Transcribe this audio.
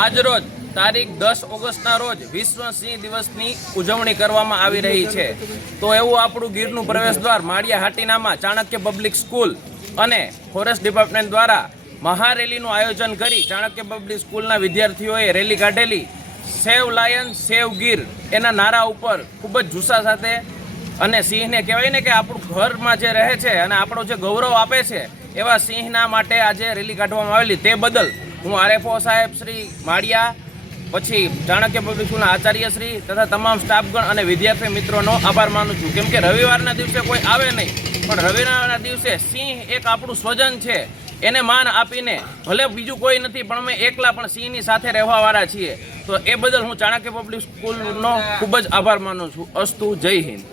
આજરોજ તારીખ દસ ઓગસ્ટના રોજ વિશ્વ સિંહ દિવસની ઉજવણી કરવામાં આવી રહી છે. તો એવું આપણું ગીરનું પ્રવેશદ્વાર માળિયા હાટીનામાં ચાણક્ય પબ્લિક સ્કૂલ અને ફોરેસ્ટ ડિપાર્ટમેન્ટ દ્વારા મહારેલીનું આયોજન કરી ચાણક્ય પબ્લિક સ્કૂલના વિદ્યાર્થીઓએ રેલી કાઢેલી. સેવ લાયન, સેવ ગીર એના નારા ઉપર ખૂબ જ જુસ્સા સાથે અને સિંહને કહેવાય ને કે આપણું ઘરમાં જે રહે છે અને આપણો જે ગૌરવ આપે છે, એવા સિંહના માટે આજે રેલી કાઢવામાં આવેલી. તે બદલ હું આરએફઓ સાહેબ શ્રી માળિયા, પછી ચાણક્ય પબ્લિક સ્કૂલના આચાર્ય શ્રી તથા તમામ સ્ટાફગણ અને વિદ્યાર્થી મિત્રોનો આભાર માનું છું. કેમ કે રવિવારના દિવસે કોઈ આવે નહીં, પણ રવિવારના દિવસે સિંહ એક આપણું સ્વજન છે. એને માન આપીને ભલે બીજું કોઈ નથી, પણ અમે એકલા પણ સિંહની સાથે રહેવાવાળા છીએ. તો એ બદલ હું ચાણક્ય પબ્લિક સ્કૂલનો ખૂબ જ આભાર માનું છું. અસ્તુ જય હિન્દ.